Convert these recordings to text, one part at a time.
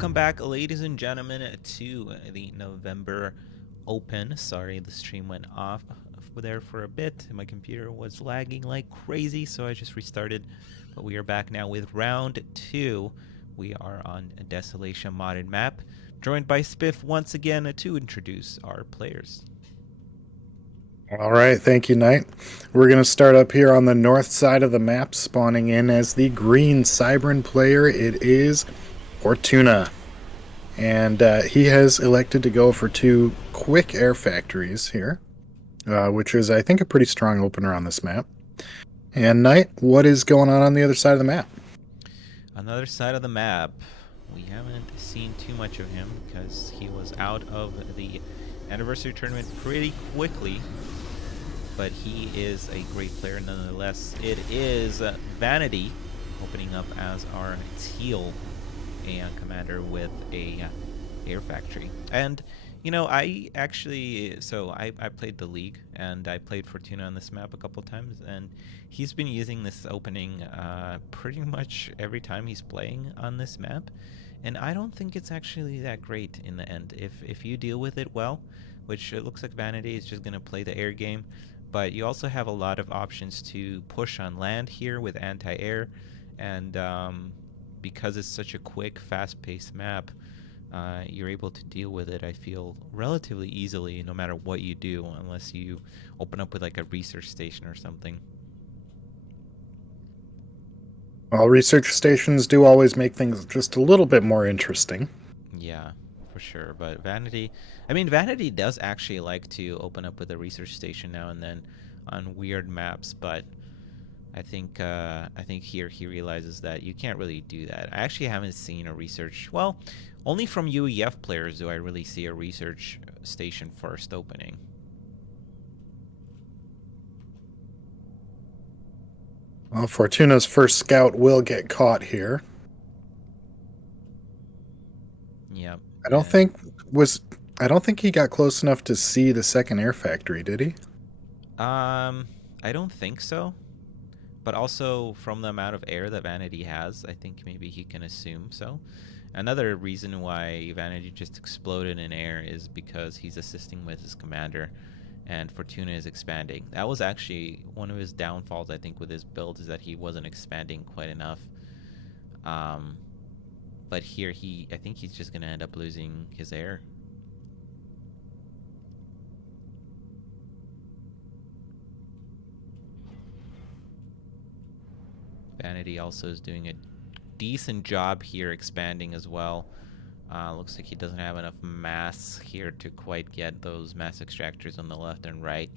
Welcome back, ladies and gentlemen, to the November Open. Sorry, the stream went off there for a bit. My computer was lagging like crazy, so I just restarted. But we are back now with round 2. We are on a Desolation modded map, joined by Spiff once again to introduce our players. All right, thank you, Nite. We're going to start up here on the north side of the map, spawning in as the green Cybran player. It is Fortuna. And he has elected to go for 2 quick air factories here, which is, I think, a pretty strong opener on this map. And Nite, what is going on the other side of the map? On the other side of the map, we haven't seen too much of him because he was out of the anniversary tournament pretty quickly. But he is a great player nonetheless. It is Vanady opening up as our teal commander with a air factory. And you know, I played the league and I played Fortuna on this map a couple times, and he's been using this opening pretty much every time he's playing on this map. And I don't think it's actually that great in the end. If you deal with it well, which it looks like Vanity is just going to play the air game, but you also have a lot of options to push on land here with anti-air, and because it's such a quick, fast-paced map, you're able to deal with it, I feel, relatively easily no matter what you do, unless you open up with like a research station or something. Well, research stations do always make things just a little bit more interesting. Yeah, for sure. But Vanity does actually like to open up with a research station now and then on weird maps, but I think here he realizes that you can't really do that. I actually haven't seen a research. Well, only from UEF players do I really see a research station first opening. Well, Fortuna's first scout will get caught here. Yep. I don't think I don't think he got close enough to see the second air factory, did he? I don't think so. But also, from the amount of air that Vanity has, I think maybe he can assume so. Another reason why Vanity just exploded in air is because he's assisting with his commander, and Fortuna is expanding. That was actually one of his downfalls, I think, with his build, is that he wasn't expanding quite enough. But here, I think he's just going to end up losing his air. Vanity also is doing a decent job here expanding as well. Looks like he doesn't have enough mass here to quite get those mass extractors on the left and right.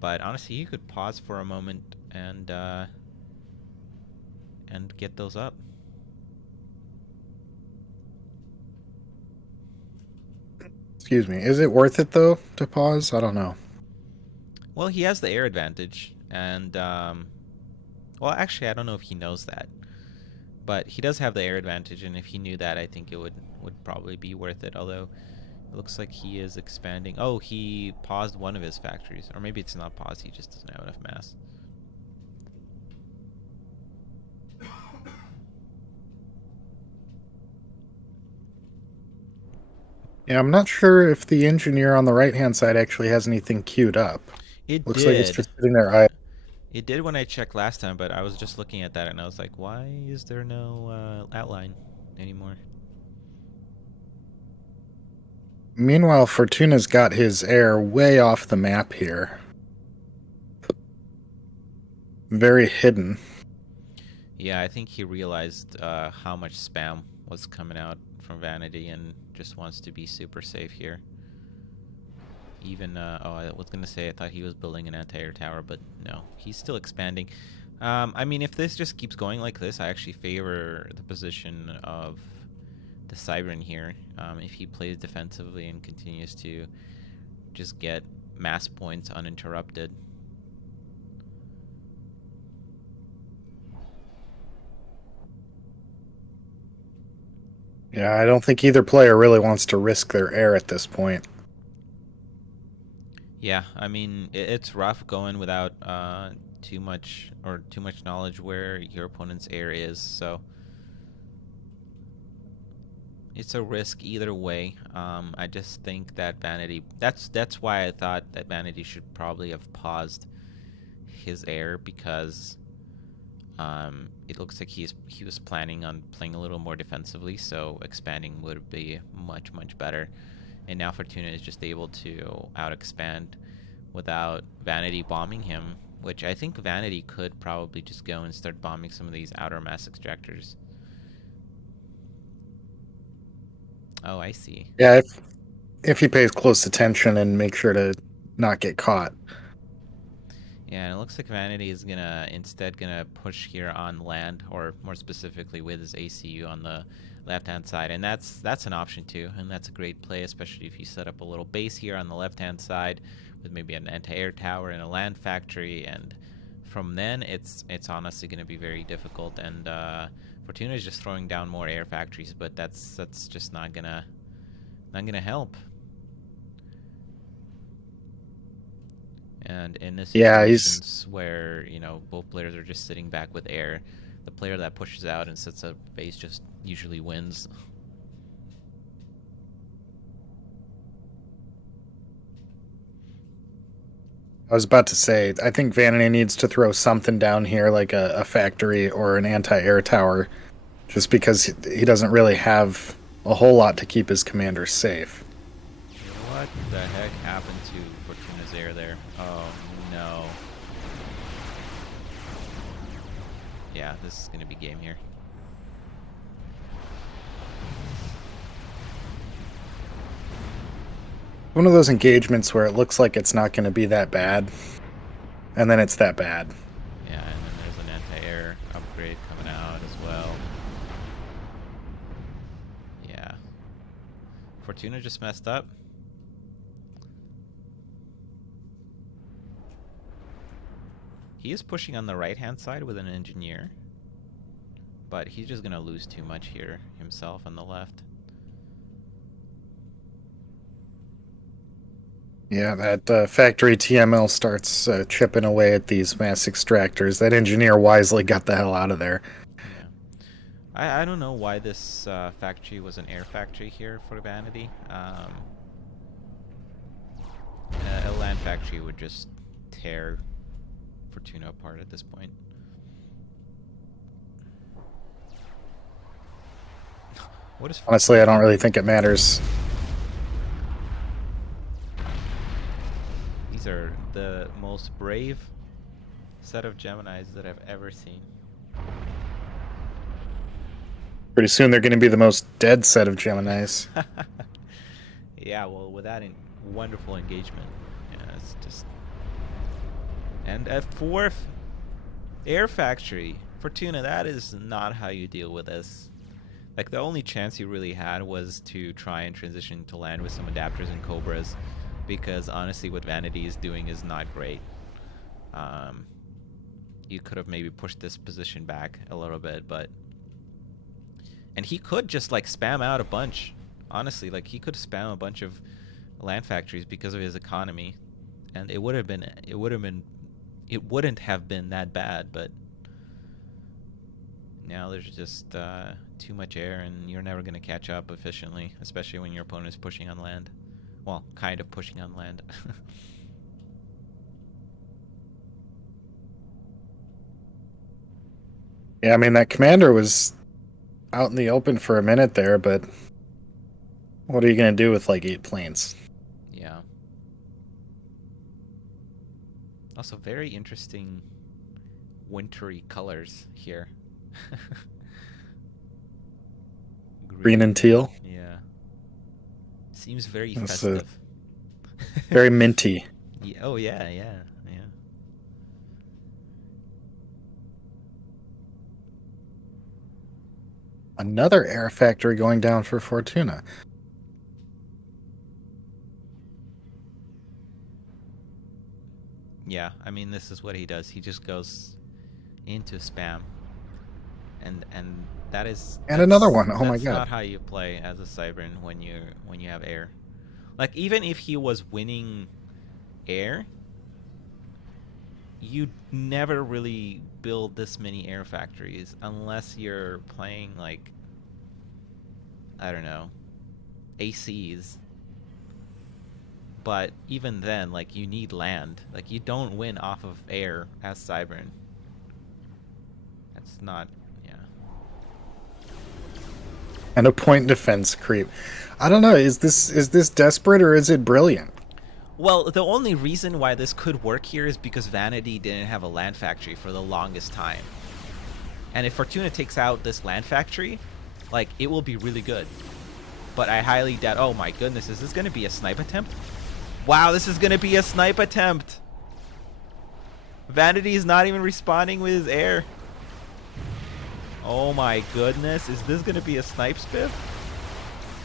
But honestly, you could pause for a moment and get those up. Excuse me. Is it worth it, though, to pause? I don't know. Well, he has the air advantage, and well, actually, I don't know if he knows that, but he does have the air advantage, and if he knew that, I think it would probably be worth it. Although it looks like he is expanding. Oh, he paused one of his factories, or maybe it's not paused. He just doesn't have enough mass. Yeah, I'm not sure if the engineer on the right-hand side actually has anything queued up. It Looks like it's did. just sitting there idle. It did when I checked last time, but I was just looking at that and I was like, why is there no outline anymore? Meanwhile, Fortuna's got his air way off the map here. Very hidden. Yeah, I think he realized how much spam was coming out from Vanity and just wants to be super safe here. Even, oh, I was going to say I thought he was building an anti-air tower, but no, he's still expanding. I mean, if this just keeps going like this, I actually favor the position of the Cybran here. If he plays defensively and continues to just get mass points uninterrupted. Yeah, I don't think either player really wants to risk their air at this point. Yeah, I mean, it's rough going without too much knowledge where your opponent's air is, so it's a risk either way. I just think that Vanity. That's why I thought that Vanity should probably have paused his air, because it looks like he was planning on playing a little more defensively, so expanding would be much better. And now Fortuna is just able to out expand without Vanity bombing him, which I think Vanity could probably just go and start bombing some of these outer mass extractors. Oh, I see. Yeah, if he pays close attention and make sure to not get caught. Yeah, and it looks like Vanity is instead gonna push here on land, or more specifically with his ACU on the left-hand side, and that's an option too, and that's a great play, especially if you set up a little base here on the left-hand side with maybe an anti-air tower and a land factory, and from then it's honestly gonna be very difficult. And Fortuna is just throwing down more air factories, but that's just not gonna help. And in the Yeah, he's situations where, both players are just sitting back with air, the player that pushes out and sets up base just usually wins. I was about to say, I think Vanity needs to throw something down here, like a factory or an anti-air tower, just because he doesn't really have a whole lot to keep his commanders safe. What the heck happened to Fortuna's air there? Oh, no. Yeah, this is going to be game here. One of those engagements where it looks like it's not going to be that bad, and then it's that bad. Yeah, and then there's an anti-air upgrade coming out as well. Yeah. Fortuna just messed up. He is pushing on the right-hand side with an engineer, but he's just going to lose too much here himself on the left. Yeah, that factory TML starts chipping away at these mass extractors. That engineer wisely got the hell out of there. Yeah. I don't know why this factory was an air factory here for Vanity. A land factory would just tear Fortuna apart at this point. What is Honestly, I don't really think it matters. These are the most brave set of Geminis that I've ever seen. Pretty soon they're going to be the most dead set of Geminis. Yeah, well, with that wonderful engagement, yeah, it's just. And a fourth air factory, Fortuna. That is not how you deal with this. Like, the only chance you really had was to try and transition to land with some adapters and cobras, because honestly, what Vanity is doing is not great. You could have maybe pushed this position back a little bit, and he could just like spam out a bunch. Honestly, like, he could spam a bunch of land factories because of his economy, and it wouldn't have been that bad. But now there's just too much air, and you're never going to catch up efficiently, especially when your opponent is pushing on land. Well, kind of pushing on land. Yeah, I mean, that commander was out in the open for a minute there, but what are you going to do with like 8 planes? Yeah. Also, very interesting wintry colors here. Green and teal. Yeah. Seems very That's, festive. very minty. Yeah, oh yeah, yeah. Another air factory going down for Fortuna. Yeah, I mean, this is what he does. He just goes into spam, and that's another one. Oh my that's god. not how you play as a Cybern when you have air. Like, even if he was winning air, you never really build this many air factories unless you're playing like I don't know, ACs. But even then, like, you need land. Like, you don't win off of air as Cybern. That's not, yeah. And a point defense creep. I don't know. Is this desperate or is it brilliant? Well, the only reason why this could work here is because Vanity didn't have a land factory for the longest time. And if Fortuna takes out this land factory, like, it will be really good. But I highly doubt... Oh my goodness, is this going to be a snipe attempt? Wow, this is going to be a snipe attempt! Vanity is not even responding with his air. Oh my goodness, is this going to be a snipe spiff?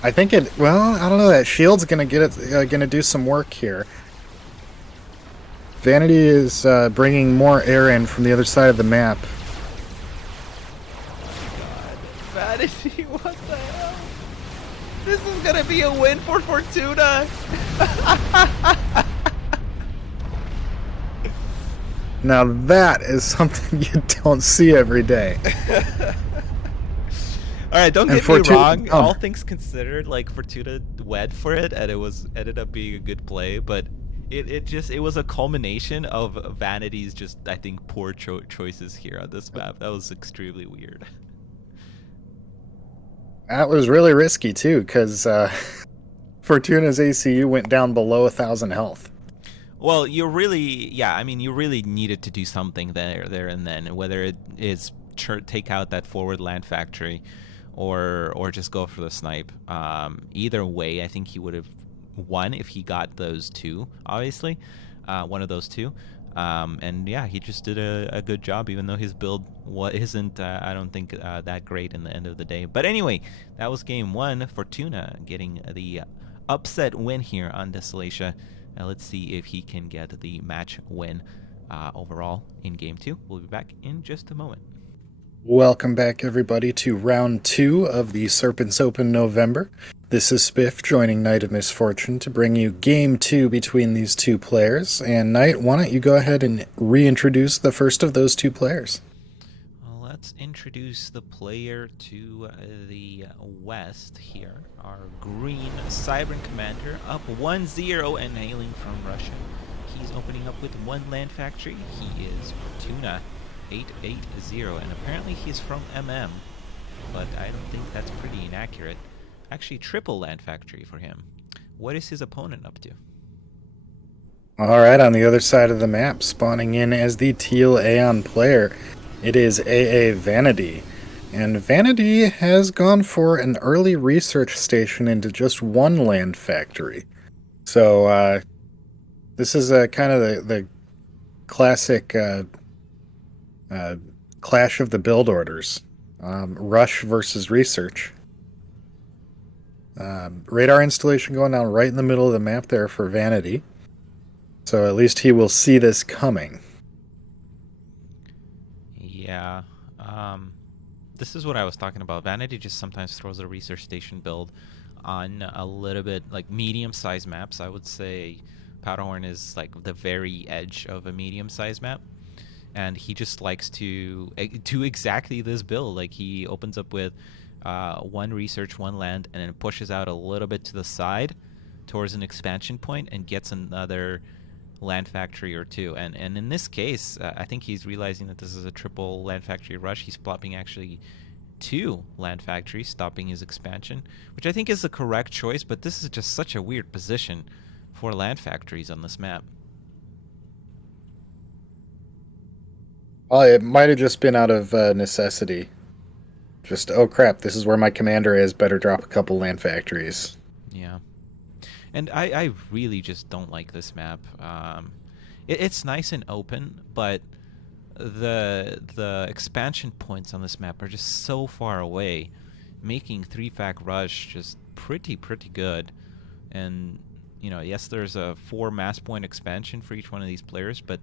I think it. Well, I don't know. That shield's gonna get it. Gonna do some work here. Vanity is bringing more air in from the other side of the map. God, Vanity, what the hell? This is gonna be a win for Fortuna. Now that is something you don't see every day. All right, don't And get me Fortuna- wrong. All things considered, like, Fortuna went for it, and it ended up being a good play. But it was a culmination of Vanity's just, I think, poor choices here on this map. That was extremely weird. That was really risky too, because Fortuna's ACU went down below 1,000 health. Well, you really, yeah, I mean, you really needed to do something there and then, whether it is take out that forward land factory, or just go for the snipe. Either way, I think he would have won if he got those two, obviously, one of those two. And yeah, he just did a good job, even though his build isn't, I don't think, that great in the end of the day. But anyway, that was game one. Fortuna getting the upset win here on Desolatia. Let's see if he can get the match win overall in game two. We'll be back in just a moment. Welcome back, everybody, to round 2 of the Serpent's Open November. This is Spiff joining Nite of Misfortune to bring you game 2 between these two players. And Nite, why don't you go ahead and reintroduce the first of those two players? Well, let's introduce the player to the west here. Our green Cybern commander, up 1-0 and hailing from Russia. He's opening up with one land factory. He is Fortuna. 880, and apparently he's from MM, but I don't think that's pretty inaccurate. Actually, triple land factory for him. What is his opponent up to? Alright, on the other side of the map, spawning in as the Teal Aeon player, it is AA Vanady. And Vanady has gone for an early research station into just one land factory. So, this is kind of the classic clash of the build orders. Rush versus research. Radar installation going down right in the middle of the map there for Vanady. So at least he will see this coming. Yeah. This is what I was talking about. Vanady just sometimes throws a research station build on a little bit, like, medium-sized maps. I would say Powderhorn is, like, the very edge of a medium-sized map. And he just likes to do exactly this build. Like, he opens up with one research, one land, and then pushes out a little bit to the side towards an expansion point and gets another land factory or two. And in this case, I think he's realizing that this is a triple land factory rush. He's plopping actually 2 land factories, stopping his expansion, which I think is the correct choice, but this is just such a weird position for land factories on this map. Well, it might have just been out of necessity. Just, oh crap, this is where my commander is, better drop a couple land factories. Yeah. And I really just don't like this map. It's nice and open, but the expansion points on this map are just so far away, making 3-fac rush just pretty good. And, you know, yes, there's a 4 mass point expansion for each one of these players, but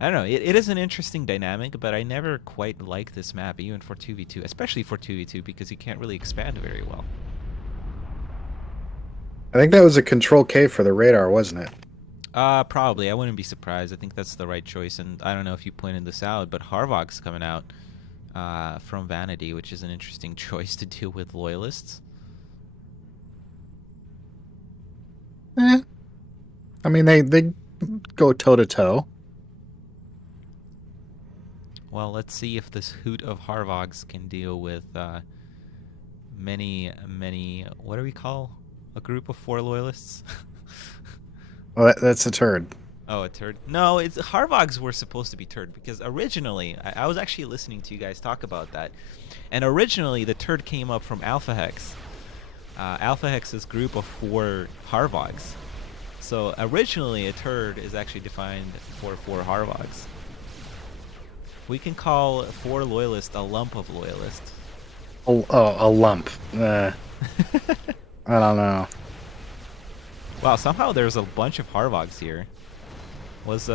I don't know. It is an interesting dynamic, but I never quite like this map, even for 2v2, especially for 2v2, because you can't really expand very well. I think that was a Control K for the radar, wasn't it? Probably. I wouldn't be surprised. I think that's the right choice, and I don't know if you pointed this out, but Harvog's coming out from Vanady, which is an interesting choice to deal with loyalists. Eh, I mean, they go toe to toe. Well, let's see if this hoot of Harvogs can deal with many. What do we call a group of 4 loyalists? Well, that's a turd. Oh, a turd. No, it's Harvogs were supposed to be turd because originally I was actually listening to you guys talk about that, and originally the turd came up from Alpha Hex. Alpha Hex's group of 4 Harvogs. So originally a turd is actually defined for 4 Harvogs. We can call 4 loyalists a lump of loyalists. Oh, a lump. I don't know. Wow, somehow there's a bunch of Harvogs here. Was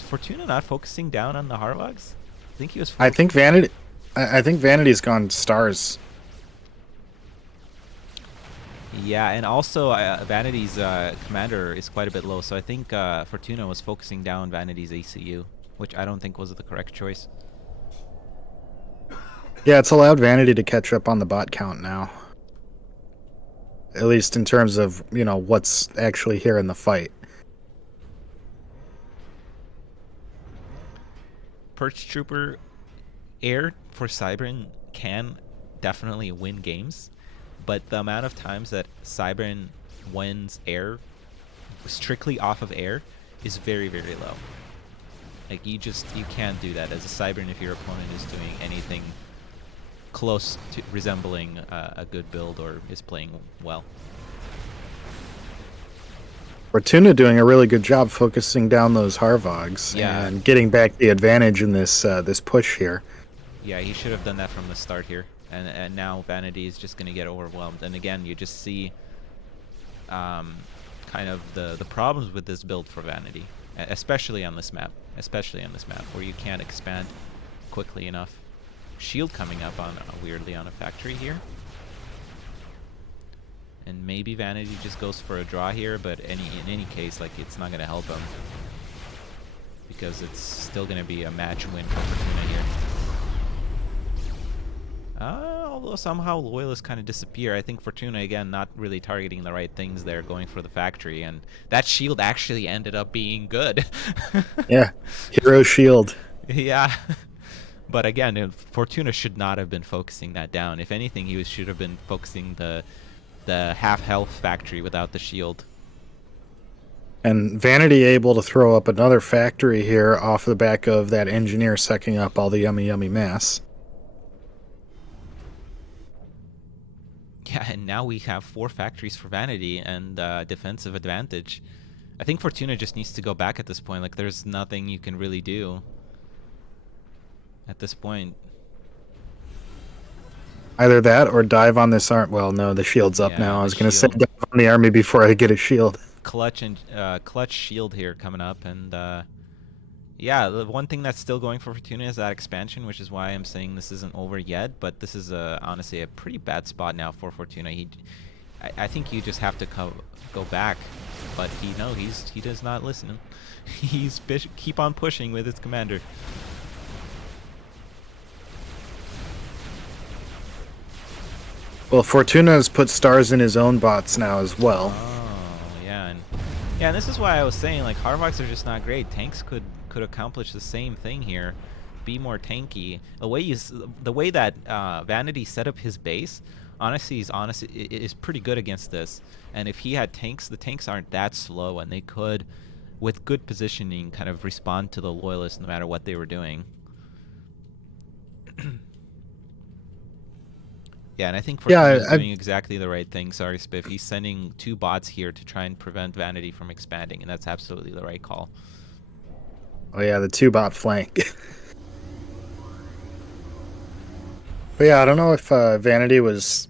Fortuna not focusing down on the Harvogs? I think he was. I think Vanity. I think Vanity's gone stars. Yeah, and also Vanity's commander is quite a bit low, so I think Fortuna was focusing down Vanity's ACU, which I don't think was the correct choice. Yeah, it's allowed Vanity to catch up on the bot count now. At least in terms of, what's actually here in the fight. Perch Trooper Air for Cybern can definitely win games, but the amount of times that Cybern wins air strictly off of air is very, very low. Like, you can't do that as a Cybern if your opponent is doing anything close to resembling a good build or is playing well. Fortuna doing a really good job focusing down those Harvogs and getting back the advantage in this push here. Yeah, he should have done that from the start here. And now Vanity is just going to get overwhelmed. And again, you just see kind of the problems with this build for Vanity, especially on this map. Where you can't expand quickly enough. Shield coming up on weirdly on a factory here. And maybe Vanity just goes for a draw here, but in any case, like, it's not going to help him. Because it's still going to be a match win for Fortuna here. Although somehow Loyalists kind of disappear. I think Fortuna, again, not really targeting the right things there, going for the factory. And that shield actually ended up being good. Yeah, hero shield. Yeah. But again, Fortuna should not have been focusing that down. If anything, he should have been focusing the half-health factory without the shield. And Vanity able to throw up another factory here off the back of that engineer sucking up all the yummy mass. Yeah, and now we have 4 factories for Vanity and defensive advantage. I think Fortuna just needs to go back at this point. Like, there's nothing you can really do at this point. Either that or dive on this arm. Well, no, the shield's up now. I was going to say dive on the army before I get a shield. Clutch shield here coming up, and yeah, the one thing that's still going for Fortuna is that expansion, which is why I'm saying this isn't over yet. But this is honestly a pretty bad spot now for Fortuna. I think you just have to go back, but he does not listen. He's keep on pushing with his commander. Well, Fortuna has put stars in his own bots now as well. Oh, yeah, and this is why I was saying, like, Harvogs are just not great. Tanks could accomplish the same thing here, be more tanky. The way that Vanity set up his base, honestly, is pretty good against this. And if he had tanks, the tanks aren't that slow, and they could, with good positioning, kind of respond to the Loyalists no matter what they were doing. Yeah, and I think Fortuna's doing exactly the right thing. Sorry, Spiff. He's sending 2 bots here to try and prevent Vanity from expanding, and that's absolutely the right call. Oh yeah, the 2 bot flank. But yeah, I don't know if Vanity was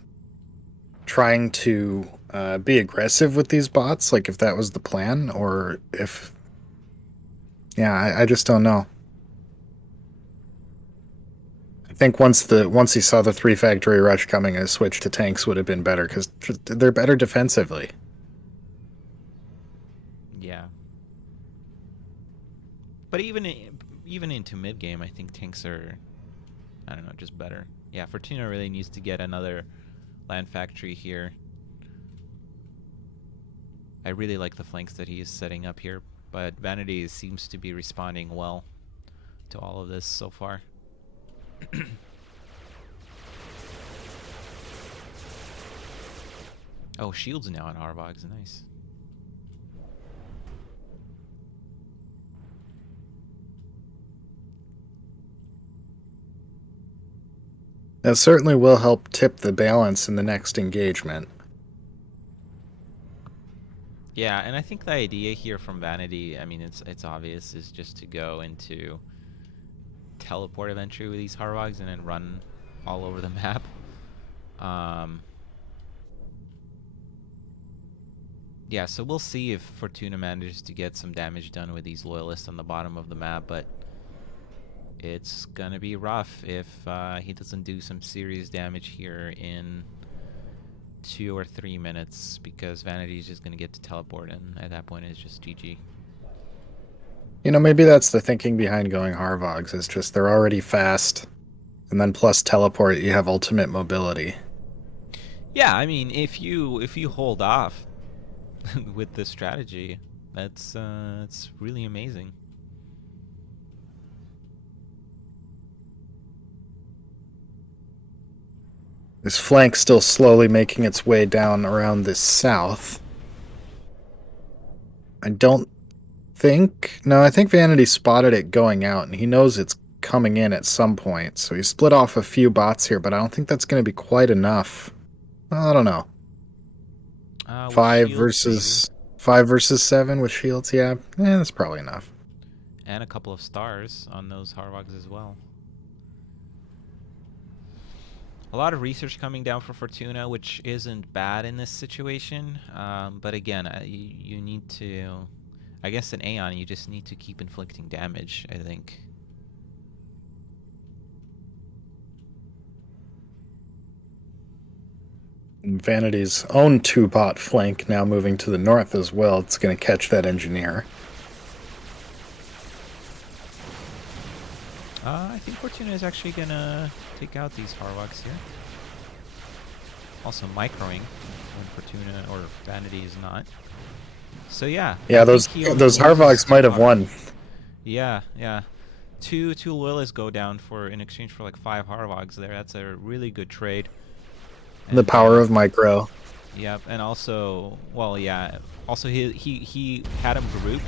trying to be aggressive with these bots, like if that was the plan, or if... Yeah, I just don't know. I think once he saw the 3 factory rush coming, a switch to tanks would have been better because they're better defensively. Yeah. But even into mid game, I think tanks are, I don't know, just better. Yeah, Fortuna really needs to get another land factory here. I really like the flanks that he is setting up here, but Vanity seems to be responding well to all of this so far. Oh, shields now on Harvogs, nice. That certainly will help tip the balance in the next engagement. Yeah, and I think the idea here from Vanity, I mean, it's obvious, is just to go into teleport eventually with these Harvogs and then run all over the map. Yeah, so we'll see if Fortuna manages to get some damage done with these loyalists on the bottom of the map, but it's gonna be rough if he doesn't do some serious damage here in 2 or 3 minutes, because Vanity is just gonna get to teleport, and at that point it's just GG. You know, maybe that's the thinking behind going Harvogs, is just they're already fast, and then plus teleport, you have ultimate mobility. Yeah, I mean, if you hold off with this strategy, that's it's really amazing. This flank still slowly making its way down around the south. I don't think... No, I think Vanity spotted it going out, and he knows it's coming in at some point. So he split off a few bots here, but I don't think that's going to be quite enough. Well, I don't know. With shields, maybe. 5 versus 7 with shields, yeah. That's probably enough. And a couple of stars on those Harvogs as well. A lot of research coming down for Fortuna, which isn't bad in this situation. But again, you need to... I guess in Aeon, you just need to keep inflicting damage, I think. Vanity's own 2-bot flank now moving to the north as well. It's going to catch that engineer. I think Fortuna is actually going to take out these Harvogs here. Also microing when Fortuna or Vanity is not. So yeah. Yeah, those Harvogs might have won. Yeah, yeah. Two loyalists go down in exchange for like 5 Harvogs there. That's a really good trade. And the power of micro. Yep, and also, well, yeah. Also, he had them grouped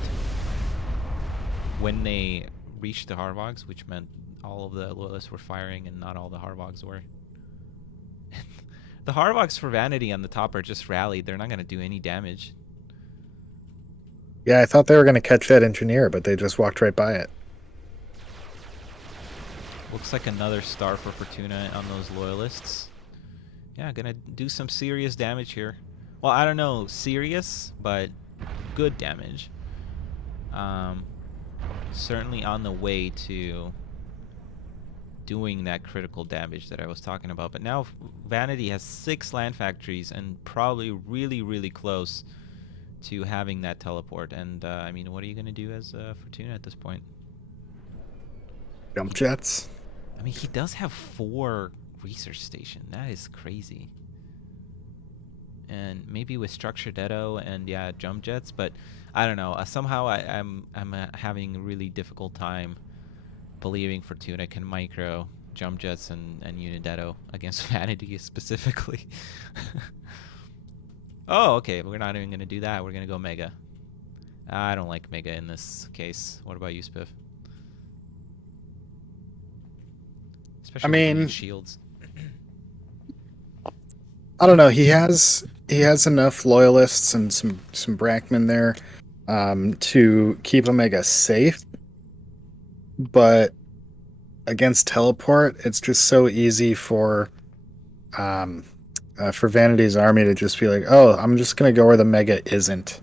when they reached the Harvogs, which meant all of the loyalists were firing and not all the Harvogs were. The Harvogs for Vanity on the top are just rallied. They're not going to do any damage. Yeah, I thought they were going to catch that engineer, but they just walked right by it. Looks like another star for Fortuna on those loyalists. Yeah, gonna do some serious damage here. Well, I don't know, serious, but good damage. Certainly on the way to doing that critical damage that I was talking about. But now Vanity has 6 land factories and probably really, really close to having that teleport. And I mean, what are you gonna do as Fortuna at this point? Jump jets. I mean, he does have 4 research stations. That is crazy. And maybe with structured Edo and yeah, jump jets, but I don't know. Somehow I'm having a really difficult time believing Fortuna can micro jump jets and unit Edo against Vanity specifically. Oh, okay. We're not even gonna do that. We're gonna go Mega. I don't like Mega in this case. What about you, Spiff? Especially with the shields. I don't know. He has enough loyalists and some Brackmen there to keep Omega safe, but against teleport, it's just so easy for Vanity's army to just be like, "Oh, I'm just gonna go where the Mega isn't."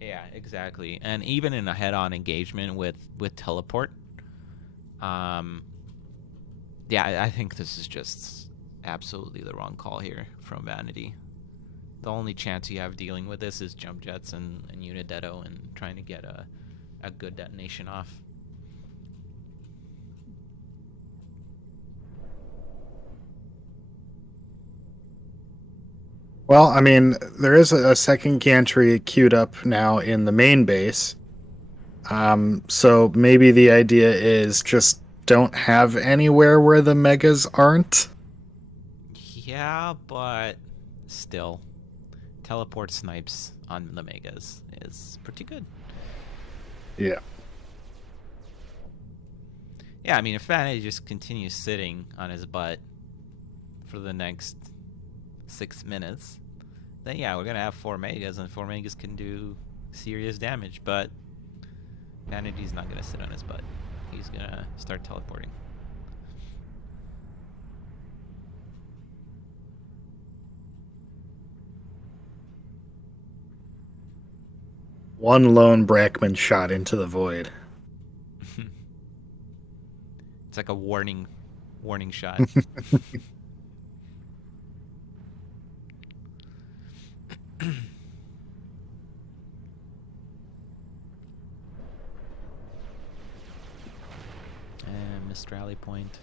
Yeah, exactly. And even in a head-on engagement with teleport, yeah, I think this is just absolutely the wrong call here from Vanity. The only chance you have dealing with this is jump jets and unit Edo and trying to get a good detonation off. Well, I mean, there is a second gantry queued up now in the main base. So maybe the idea is just don't have anywhere where the megas aren't. Yeah, but still, teleport snipes on the megas is pretty good. Yeah. Yeah, I mean, if Vanity just continues sitting on his butt for the next 6 minutes, then yeah, we're gonna have 4 megas, and 4 megas can do serious damage, but Vanity's not gonna sit on his butt. He's gonna start teleporting. One lone Brackman shot into the void. It's like a warning shot. And missed rally point.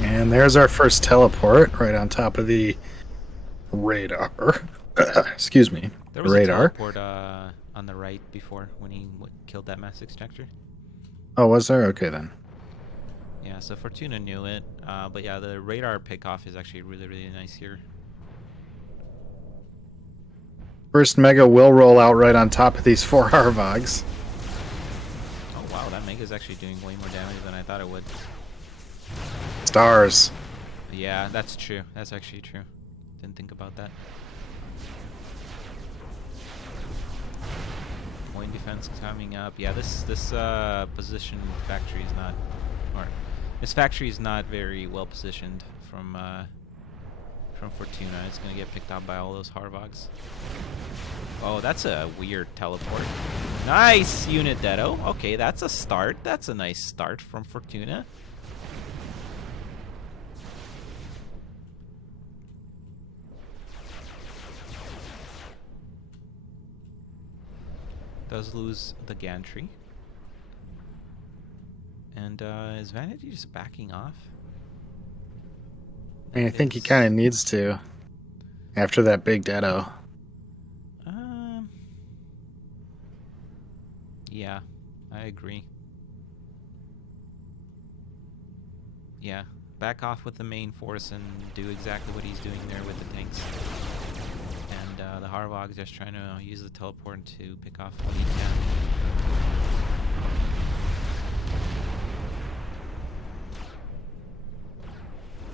And there's our first teleport right on top of the radar. Excuse me. There The was a radar. teleport on the right before when he killed that mass extractor. Oh, was there? Okay, then. Yeah, so Fortuna knew it. But yeah, the radar pickoff is actually really, really nice here. First mega will roll out right on top of these 4 Harvogs. Oh wow, that Mega's actually doing way more damage than I thought it would. Stars. Yeah, that's true. That's actually true. Didn't think about that. Point defense coming up. Yeah, this position factory is not, or this factory is not very well positioned from Fortuna. It's gonna get picked up by all those Harvogs. Oh, that's a weird teleport. Nice unit Dedo. Okay, that's a start. That's a nice start from Fortuna. Does lose the gantry. And is Vanity just backing off? I mean, I think he kind of needs to after that big Dedo. Yeah, I agree. Yeah, back off with the main force and do exactly what he's doing there with the tanks. And the Harvog's just trying to use the teleport to pick off what he can.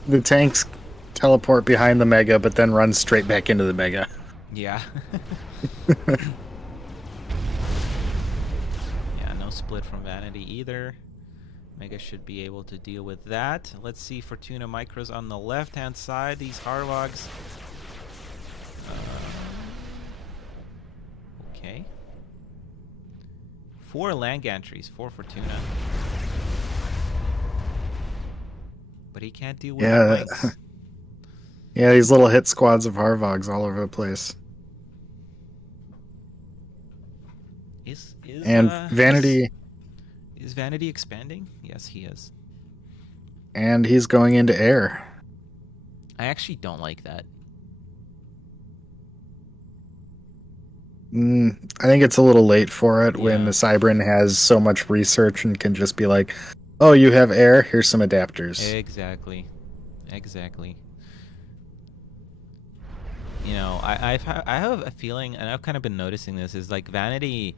The tanks teleport behind the mega, but then run straight back into the mega. Yeah. Yeah, no split from Vanity either. Mega should be able to deal with that. Let's see Fortuna Micros on the left-hand side. These Harvogs. Okay. 4 land gantries for Fortuna. But he can't deal with the flanks. Yeah, these little hit squads of Harvogs all over the place. And Vanity... Is Vanity expanding? Yes, he is. And he's going into air. I actually don't like that. I think it's a little late for it when the Cybran has so much research and can just be like, oh, you have air, here's some adapters. Exactly. Exactly. You know, I have a feeling, and I've kind of been noticing this, is like Vanity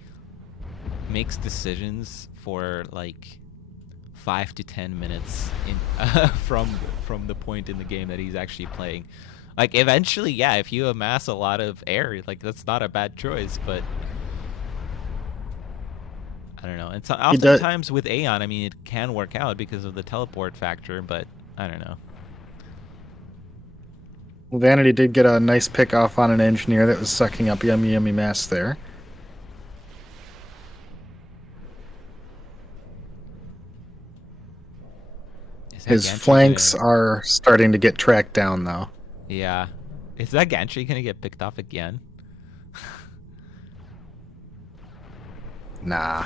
makes decisions for like 5 to 10 minutes in from the point in the game that he's actually playing. Like eventually, yeah, if you amass a lot of air, like that's not a bad choice, but I don't know. And so oftentimes with Aeon, I mean, it can work out because of the teleport factor, but I don't know. Well, Vanity did get a nice pick off on an engineer that was sucking up yummy mass there. His flanks are starting to get tracked down, though. Yeah. Is that gantry going to get picked off again? Nah.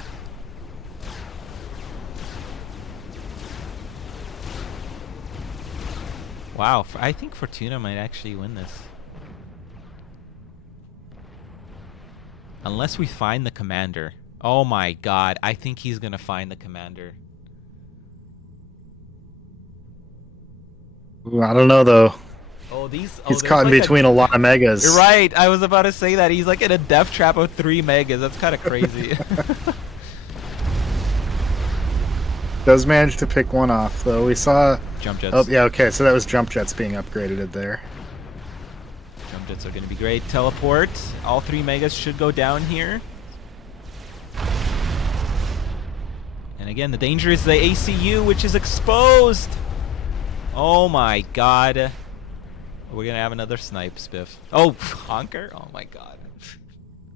Wow, I think Fortuna might actually win this. Unless we find the commander. Oh my god, I think he's gonna find the commander. Ooh, I don't know though. Oh, He's there's caught in like between a lot of You're megas. right, I was about to say that. He's like in a death trap of 3 megas. That's kind of crazy. Does manage to pick one off though. We saw. Jump jets. Oh yeah, okay. So that was jump jets being upgraded there. Jump jets are going to be great. Teleport. All 3 megas should go down here. And again, the danger is the ACU, which is exposed. Oh my god. We're going to have another snipe spiff. Oh, honker? Oh my god.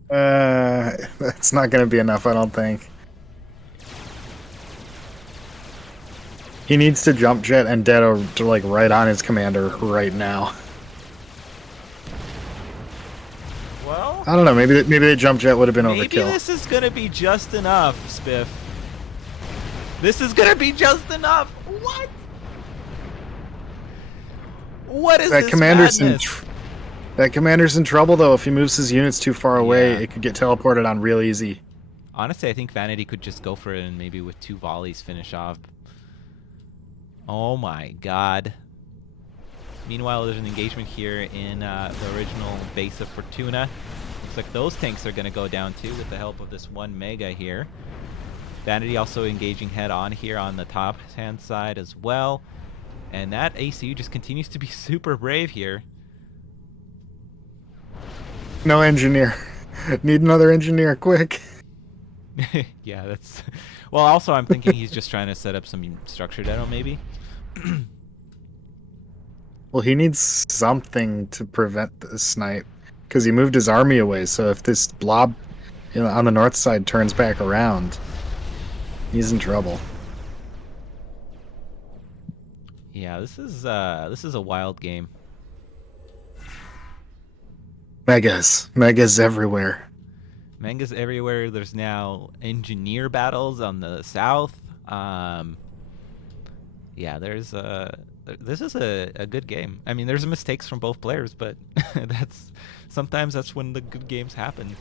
That's not going to be enough, I don't think. He needs to jump jet and Dedo to like right on his commander right now. Well, I don't know. Maybe the jump jet would have been maybe overkill. this is going to be just enough, spiff. This is going to be just enough. What? What is That this commander's madness? that commander's in trouble though. If he moves his units too far away, Yeah. it could get teleported on real easy. Honestly, I think Vanady could just go for it and maybe with 2 volleys finish off. Oh my god. Meanwhile, there's an engagement here in the original base of Fortuna. Looks like those tanks are going to go down too with the help of this 1 mega here. Vanity also engaging head on here on the top hand side as well. And that ACU just continues to be super brave here. No engineer. Need another engineer, quick. Yeah, that's... Well, also I'm thinking he's just trying to set up some structure demo maybe. Well, he needs something to prevent the snipe because he moved his army away. So if this blob on the north side turns back around, he's in trouble. Yeah, this is a wild game. Megas everywhere. Mangas everywhere. There's now engineer battles on the south. Yeah, this is a good game. I mean, there's mistakes from both players, but sometimes that's when the good games happen.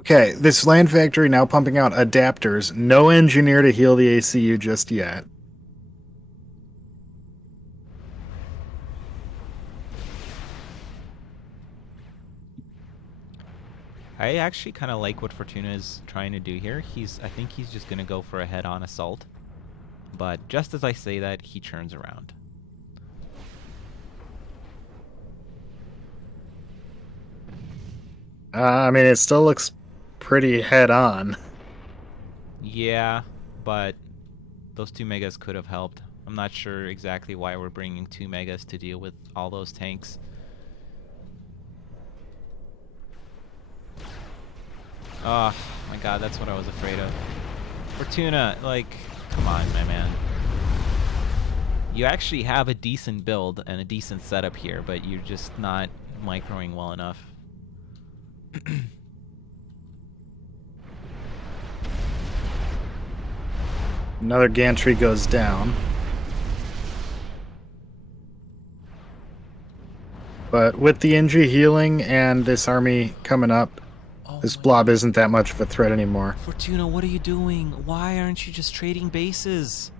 Okay, this land factory now pumping out adapters. No engineer to heal the ACU just yet. I actually kind of like what Fortuna is trying to do here. I think he's just going to go for a head-on assault. But just as I say that, he turns around. I mean, it still looks pretty head-on. Yeah, but those 2 megas could have helped. I'm not sure exactly why we're bringing 2 megas to deal with all those tanks. Oh my god, that's what I was afraid of. Fortuna, like, come on, my man. You actually have a decent build and a decent setup here, but you're just not microing well enough. Another gantry goes down. But with the NG healing and this army coming up, this blob isn't that much of a threat anymore. Fortuna, what are you doing? Why aren't you just trading bases?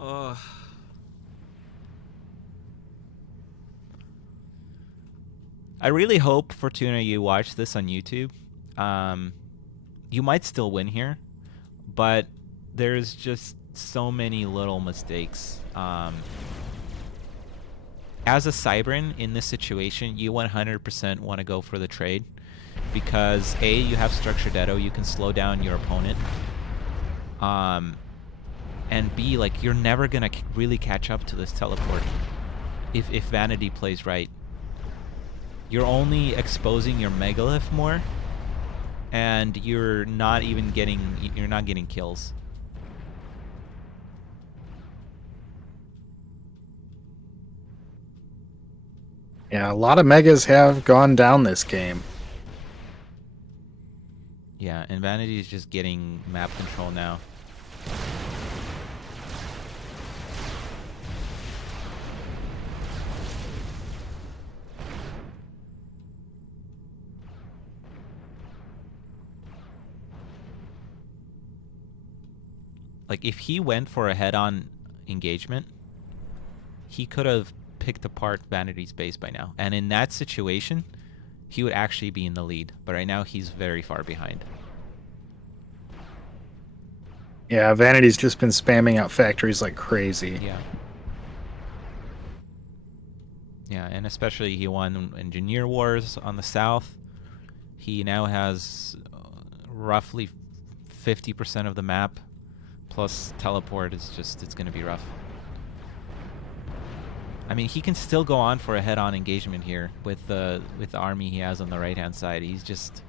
Ugh. I really hope, Fortuna, you watch this on YouTube. You might still win here, but there's just so many little mistakes. As a Cybran in this situation, you 100% want to go for the trade because A, you have structure Dedo, you can slow down your opponent. And B, like, you're never gonna really catch up to this teleport if Vanady plays right. You're only exposing your megalith more, and you're not getting kills. Yeah, a lot of megas have gone down this game. Yeah, and Vanity is just getting map control now. Like, if he went for a head-on engagement, he could have picked apart Vanity's base by now. And in that situation, he would actually be in the lead. But right now, he's very far behind. Yeah, Vanity's just been spamming out factories like crazy. Yeah. Yeah, and especially he won Engineer Wars on the south. He now has roughly 50% of the map. Plus teleport is just, it's going to be rough. I mean, he can still go on for a head-on engagement here with the army he has on the right-hand side. He's just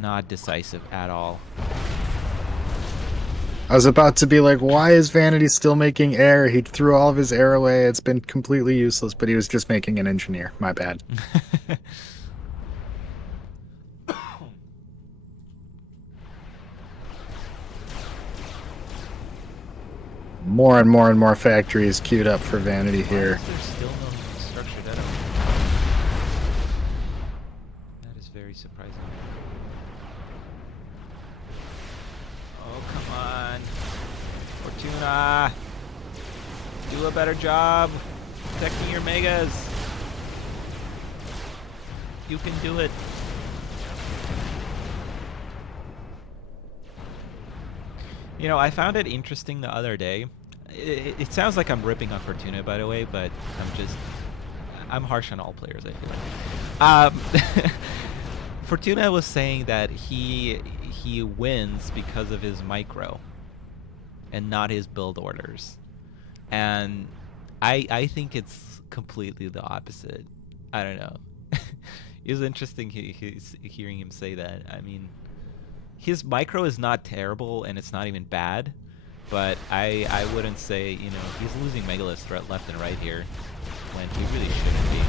not decisive at all. I was about to be like, why is Vanity still making air? He threw all of his air away. It's been completely useless, but he was just making an engineer. My bad. More and more and more factories queued up for Vanity here. Why is there still no structure that That is very surprising. Oh, come on. Fortuna! Do a better job protecting your megas. You can do it. You know, I found it interesting the other day. It sounds like I'm ripping on Fortuna, by the way, but I'm harsh on all players, I feel like. Fortuna was saying that he wins because of his micro and not his build orders. And I think it's completely the opposite. I don't know. It was interesting hearing him say that. I mean, his micro is not terrible and it's not even bad, but I wouldn't say, you know, he's losing megaliths threat left and right here when he really shouldn't be.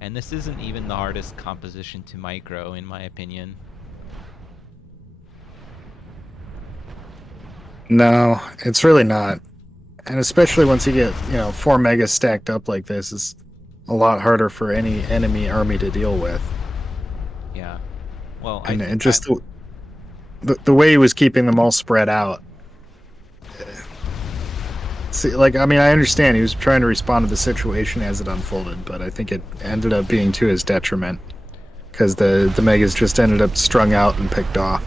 And this isn't even the hardest composition to micro, in my opinion. No, it's really not. And especially once you get, 4 megas stacked up like this, it's a lot harder for any enemy army to deal with. Yeah. Well, And just the way he was keeping them all spread out. See, like, I mean, I understand he was trying to respond to the situation as it unfolded, but I think it ended up being to his detriment because the megas just ended up strung out and picked off.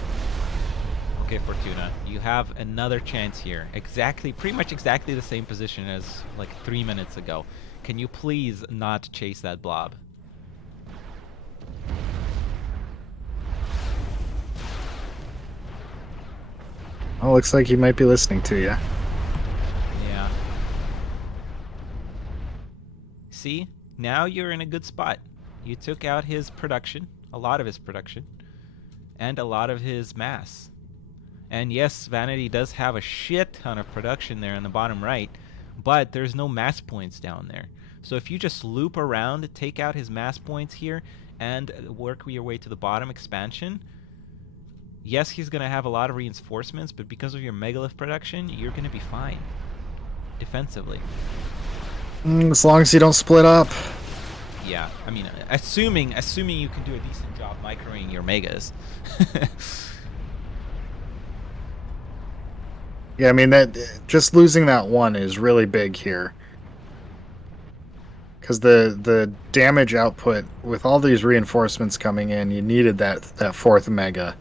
Okay, Fortuna, you have another chance here. Pretty much exactly the same position as like 3 minutes ago. Can you please not chase that blob? Oh, looks like he might be listening to you. Yeah. See? Now you're in a good spot. You took out his production, a lot of his production, and a lot of his mass. And yes, Vanity does have a shit ton of production there in the bottom right, but there's no mass points down there. So if you just loop around, take out his mass points here, and work your way to the bottom expansion, yes, he's going to have a lot of reinforcements, but because of your megalith production, you're going to be fine defensively. As long as you don't split up. Yeah, I mean, assuming you can do a decent job microing your megas. Yeah, I mean, that just losing that one is really big here. Because the damage output, with all these reinforcements coming in, you needed that 4th mega.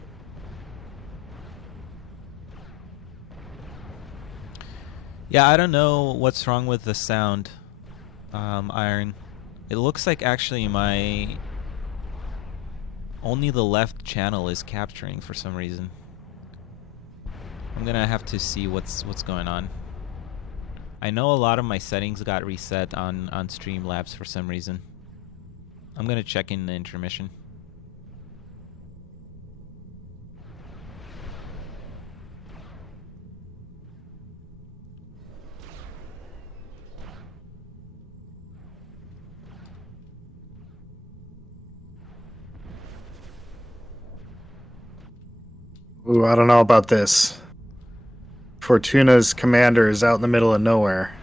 Yeah, I don't know what's wrong with the sound, Iron. It looks like actually only the left channel is capturing for some reason. I'm gonna have to see what's going on. I know a lot of my settings got reset on Streamlabs for some reason. I'm gonna check in the intermission. Ooh, I don't know about this. Fortuna's commander is out in the middle of nowhere.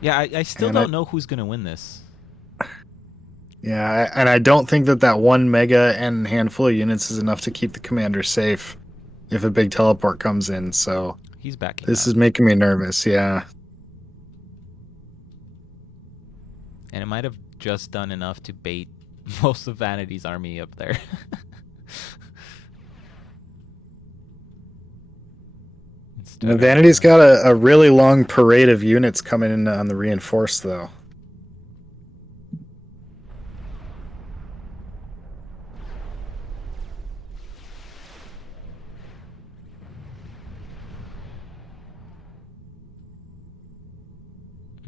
Yeah, I still And I don't know who's gonna win this. and I don't think that one mega and handful of units is enough to keep the commander safe if a big teleport comes in. So He's backing this up, is making me nervous. Yeah. and it might have just done enough to bait most of Vanity's army up there. Instead of Vanity's got a really long parade of units coming in on the reinforced, though.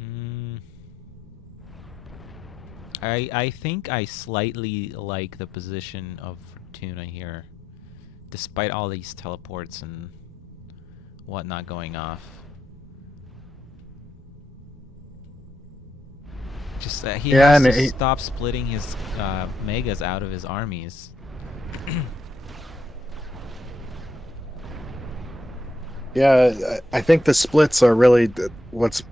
Mm, I think I slightly like the position of Fortuna here, despite all these teleports and whatnot going off. Just he Yeah, has and to stop splitting his megas out of his armies. yeah, I think the splits are really what's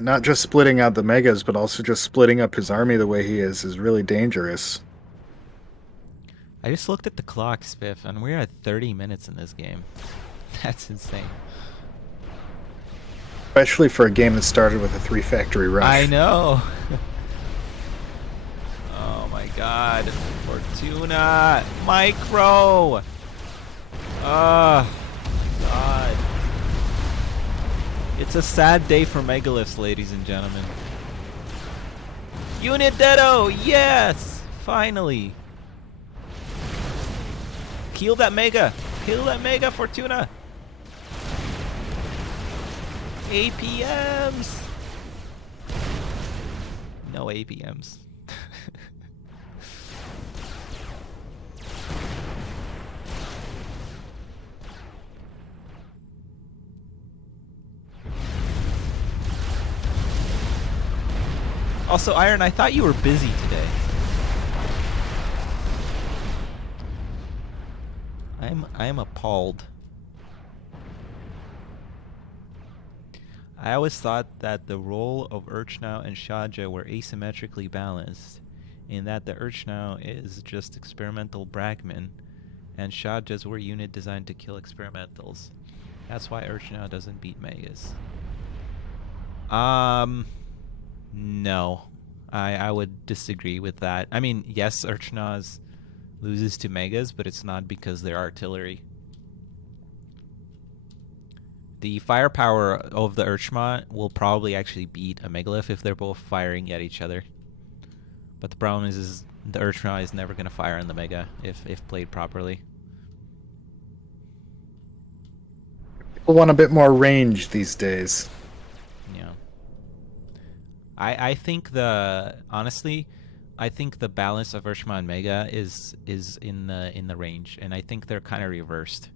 not just splitting out the megas, but also just splitting up his army the way he is really dangerous. I just looked at the clock, Spiff, and we're at 30 minutes in this game. That's insane. Especially for a game that started with a 3 factory rush. I know. Oh my god. Fortuna. Micro. Oh, God. It's a sad day for megaliths, ladies and gentlemen. Unit Deado. Yes. Finally. Kill that mega. Kill that mega, Fortuna. APMs. No APMs. Also, Iron, I thought you were busy today. I am appalled. I always thought that the role of Urchnau and Shaja were asymmetrically balanced, in that the Urchnau is just experimental Bragman, and Shajas were unit designed to kill experimentals. That's why Urchnau doesn't beat Megas. No. I would disagree with that. I mean, yes, Urchnau loses to Megas, but it's not because they're artillery. The firepower of the Urchma will probably actually beat a Megalith if they're both firing at each other. But the problem is the Urchma is never going to fire on the Mega if played properly. People want a bit more range these days. Yeah. I think honestly, I think the balance of Urchma and Mega is in the range, and I think they're kind of reversed.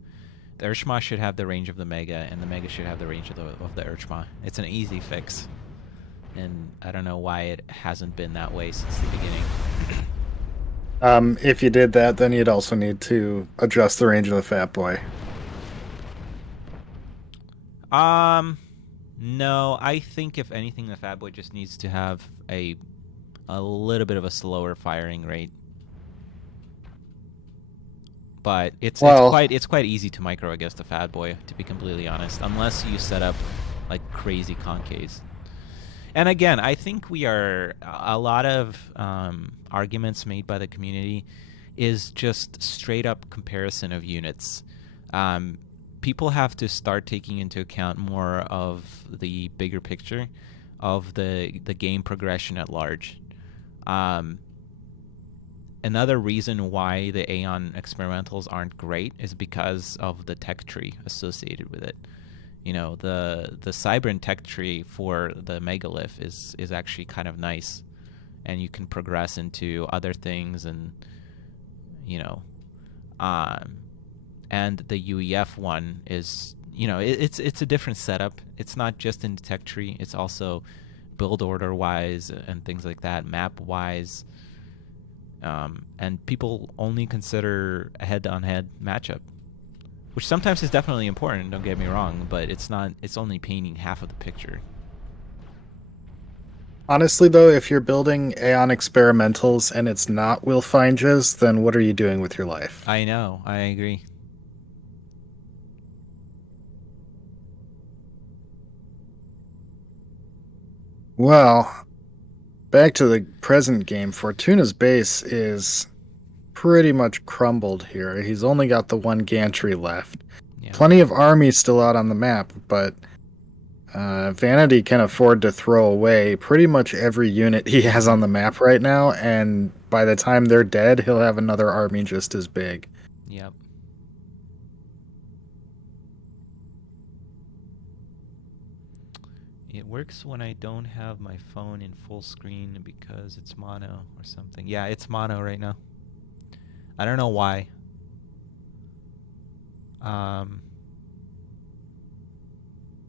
The Urchma should have the range of the Mega, and the Mega should have the range of the Urchma. It's an easy fix, and I don't know why it hasn't been that way since the beginning. If you did that, then you'd also need to adjust the range of the Fat Boy. No, I think if anything, the Fat Boy just needs to have a little bit of a slower firing rate. But it's quite easy to micro against the Fat Boy, to be completely honest, unless you set up like crazy concaves. And again, I think a lot of arguments made by the community is just straight up comparison of units. People have to start taking into account more of the bigger picture of the game progression at large. Another reason why the Aeon experimentals aren't great is because of the tech tree associated with it. You know, the Cybran tech tree for the Megalith is actually kind of nice, and you can progress into other things, and you know, and the UEF one is, you know, it's a different setup. It's not just in the tech tree; it's also build order wise and things like that, map wise. And people only consider a head-on-head matchup, which sometimes is definitely important. Don't get me wrong, but it's not. It's only painting half of the picture. Honestly, though, if you're building Aeon experimentals and it's not Will Finges, then what are you doing with your life? I know. I agree. Well, back to the present game. Fortuna's base is pretty much crumbled here. He's only got the one gantry left. Yeah. Plenty of armies still out on the map, but Vanity can afford to throw away pretty much every unit he has on the map right now, and by the time they're dead, he'll have another army just as big. Yep. It works when I don't have my phone in full screen because it's mono or something. Yeah, it's mono right now. I don't know why.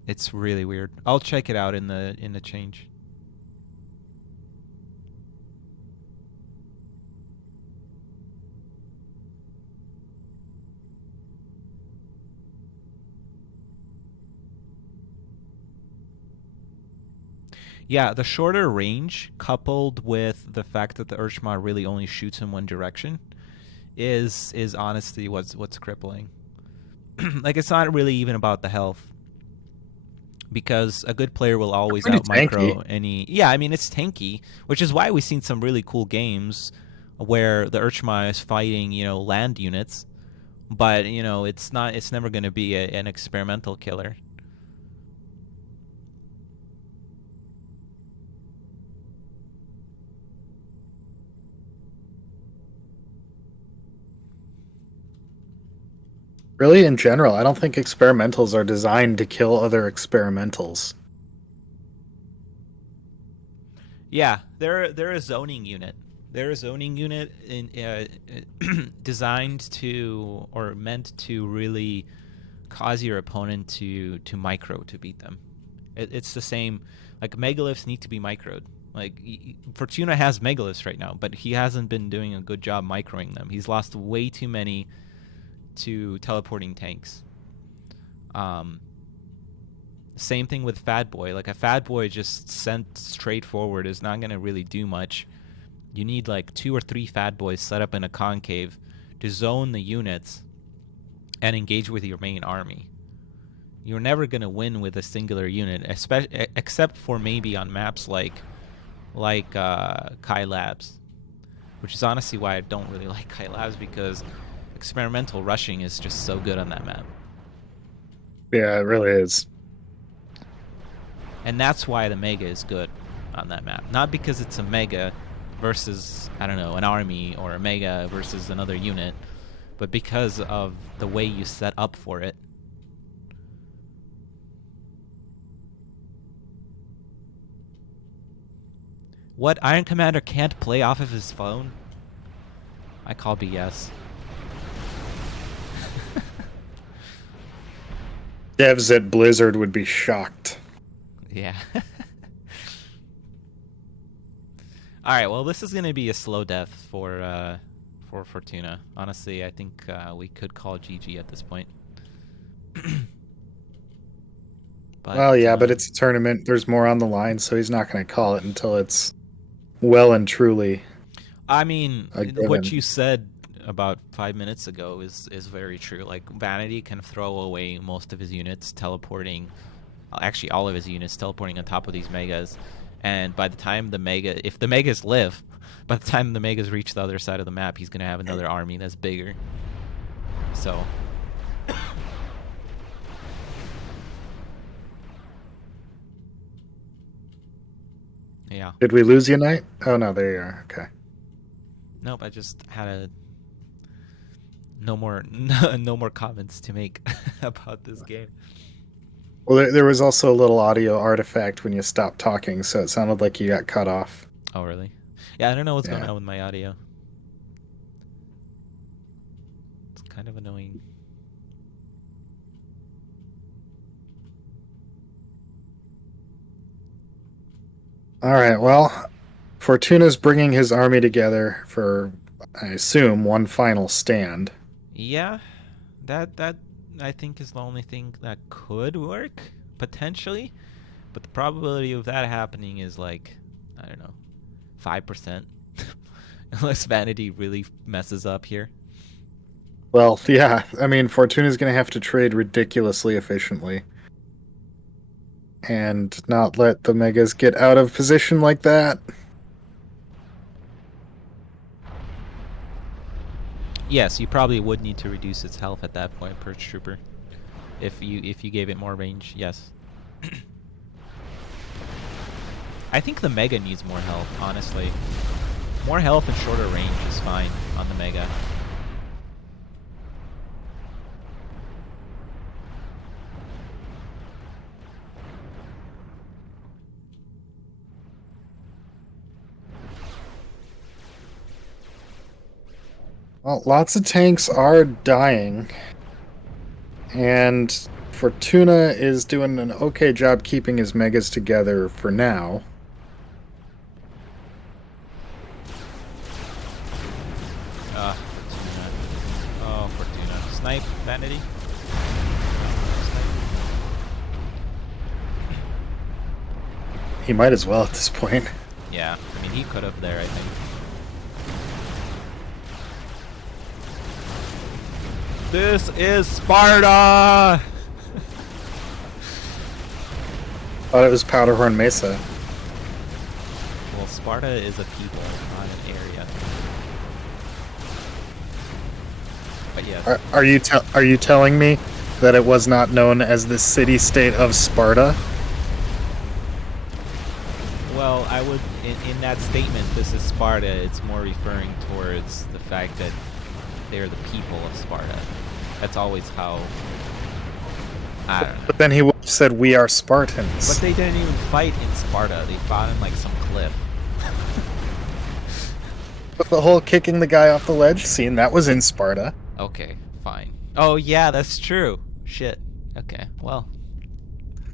It's really weird. I'll check it out in the change. Yeah, the shorter range coupled with the fact that the Urshma really only shoots in one direction is honestly what's crippling. Like, it's not really even about the health, because a good player will always Pretty out tanky. micro any. Yeah, I mean, it's tanky, which is why we've seen some really cool games where the Urchma is fighting, land units, but it's never going to be an experimental killer. Really, in general, I don't think experimentals are designed to kill other experimentals. Yeah, they're a zoning unit. They're a zoning unit designed to, or meant to, really cause your opponent to micro to beat them. It's the same. Like, megaliths need to be microed. Like, Fortuna has megaliths right now, but he hasn't been doing a good job microing them. He's lost way too many to teleporting tanks. Same thing with Fat Boy. Like, a Fat Boy just sent straight forward is not going to really do much. You need like 2 or 3 Fat Boys set up in a concave to zone the units and engage with your main army. You're never going to win with a singular unit, except for maybe on maps like Kai Labs, which is honestly why I don't really like Kai Labs, because experimental rushing is just so good on that map. Yeah, it really is. And that's why the Mega is good on that map. Not because it's a Mega versus, I don't know, an army, or a Mega versus another unit, but because of the way you set up for it. What? Iron Commander can't play off of his phone? I call BS. Devs at Blizzard would be shocked. Yeah. All right. Well, this is going to be a slow death for Fortuna. Honestly, I think we could call GG at this point. But, Well, yeah, but it's a tournament. There's more on the line, so he's not going to call it until it's well and truly I mean, a what given. you said about 5 minutes ago is very true. Like, Vanity can throw away most of his units teleporting, actually all of his units teleporting on top of these megas, and by the time if the megas live, by the time the megas reach the other side of the map, he's gonna have another army that's bigger. So. Yeah. Did we lose you, Knight? Oh, no, there you are. Okay. Nope, I just had no more comments to make about this game. Well, there was also a little audio artifact when you stopped talking, so it sounded like you got cut off. Oh, really? Yeah, I don't know what's going Yeah. on with my audio. It's kind of annoying. All right, well, Fortuna's bringing his army together for I assume, one final stand. Yeah, that I think is the only thing that could work potentially, but the probability of that happening is like, I don't know, 5%. Unless Vanity really messes up here. Well, yeah, I mean, Fortuna's going to have to trade ridiculously efficiently and not let the Megas get out of position like that. Yes, you probably would need to reduce its health at that point, Purge Trooper. If you gave it more range, yes. I think the Mega needs more health, honestly. More health and shorter range is fine on the Mega. Well, lots of tanks are dying, and Fortuna is doing an okay job keeping his Megas together for now. Fortuna. Oh, Fortuna. Snipe, Vanity. He might as well at this point. Yeah, I mean, he could have there, I think. This is Sparta! Thought it was Powderhorn Mesa. Well, Sparta is a people, not an area. But yes. Are you telling me that it was not known as the city-state of Sparta? Well, I would, in that statement, this is Sparta, it's more referring towards the fact that they're the people of Sparta. That's always how, I don't know. But then he would have said, "We are Spartans." But they didn't even fight in Sparta. They fought in, like, some cliff. But the whole kicking the guy off the ledge scene, that was in Sparta. Okay, fine. Oh, yeah, that's true. Shit. Okay, well.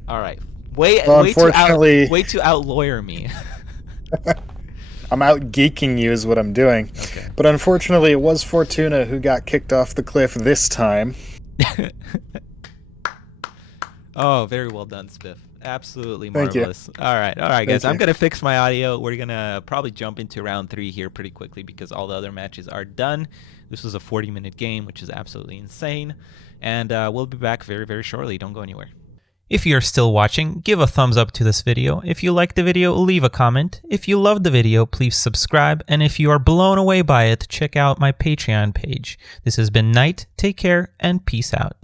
Alright. Wait to out-lawyer me. I'm out geeking you is what I'm doing. Okay. But unfortunately, it was Fortuna who got kicked off the cliff this time. Oh, very well done, Spiff. Absolutely Thank you. marvelous. All right, guys. Thank I'm you. going to fix my audio. We're going to probably jump into round 3 here pretty quickly because all the other matches are done. This was a 40-minute game, which is absolutely insane. And we'll be back very, very shortly. Don't go anywhere. If you're still watching, give a thumbs up to this video. If you liked the video, leave a comment. If you loved the video, please subscribe. And if you are blown away by it, check out my Patreon page. This has been Nite. Take care and peace out.